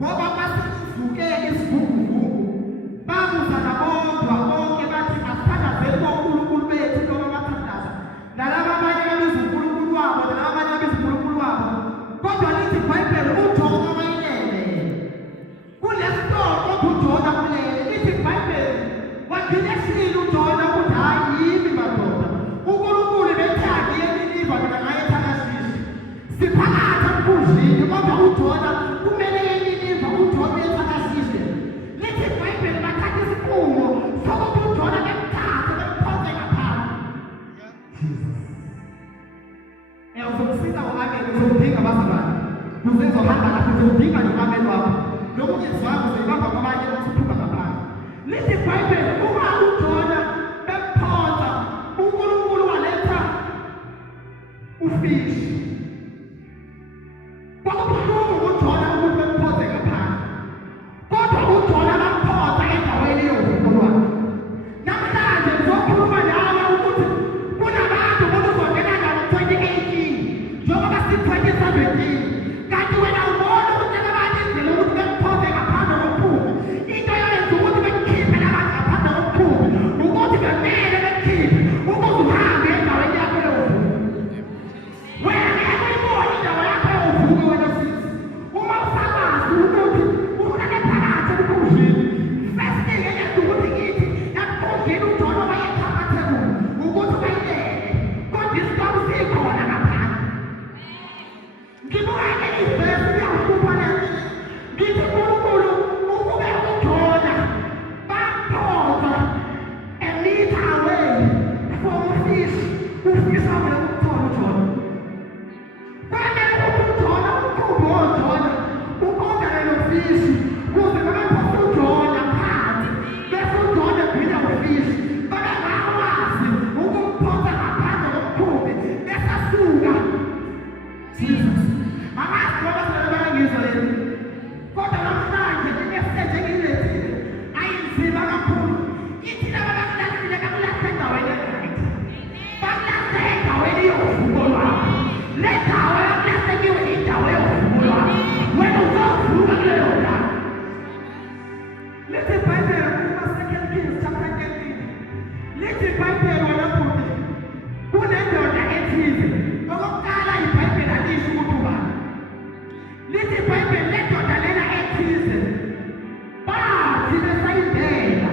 ngoba basivuke isivuguvugu babuza nabodwa bonke bathi asithandazeni uNkulunkulu bethu noma bathandaza nalaba abanye babiza uNkulunkulu wabo nalaba abanye babiza uNkulunkulu wabo kodwa lithi iBhayibheli uJona wayelele kulesitoko uJona kulele lithi iBhayibheli wagcina esile uJona ukuthi hayi yimi madoda uNkulunkulu bethangile Niniva mina ngayethakasisa siphakathi emkhunjini kodwa uJona kumele Niniva uJona ethakasise lithi iBhayibheli bathatha isinqumo sokuthi uJona bemthathe bemphonse ngaphansi uzomsiza u-Amen uzomdinga abazalwane uzohamba lapho uzomdinga no-Amen wakho lokungezwanga uzoyibamba kwabanye ukuthupha ngaphansi lithi iBhayibheli uma uJona bemphonsa uNkulunkulu waletha ufishi kwakubuhlungu uJona ukuthi bemphonse ngaphansi kodwa uJona bamphonsa endaweni yovukulwane namhlanje ngizokhuluma nawe ukuthi kunabantu bokuzongena nabo 2018 njengoba si-2017 kanti wena ubona ukuthi abantu indlela ukuthi bemphonse ngaphandle komphunga into yoyenza ukuthi bekukhiphe labantu ngaphandle komphunga ukuthi bemele bekukhiphe ukuze uhambe endaweni yakho yovuko wena ngeke uyibone indawo yakho yovuko wena sisi uma usakazi ukuthi uhlale phakathi emkhunjini first thing eyenza ukuthi kithi emkhunjini uJona wayethabathekile ukuthi bayilele kodwa isitoko sikhona ngaphandle ngibukele ivesi yakuba nami ngithi uNkulunkulu ukube uJona bamphonsa a meter away from fish ufisa wena ukuthola uJona kwamele ukuthi uJona umkhumbi woJona ukongane nofishi kuze babemphonsa uJona phansi bese uJona egwina ufishi babengakwazi ukumphonsa ngaphandle komkhumbi bese asuka Jesus amazi ngoba sinabangizwa yini kodwa namhlanje imeseji engiyilethile ayinzima kakhulu ithi laba bakulahlile bakulahle endaweni erayithi bakulahle endaweni yovuko lwakho le ndawo yakulahlekiwe indawo yovuko lwakho wena uzovuka kuleyo ndawo lithi iBhayibheli kuma-2 Kings chapter 13 lithi iBhayibheli wena bhuti kunendoda ethize okokuqala iBhayibheli alisho ukuthi ubani lithi iBhayibheli lendoda lena ethize bathi besayindela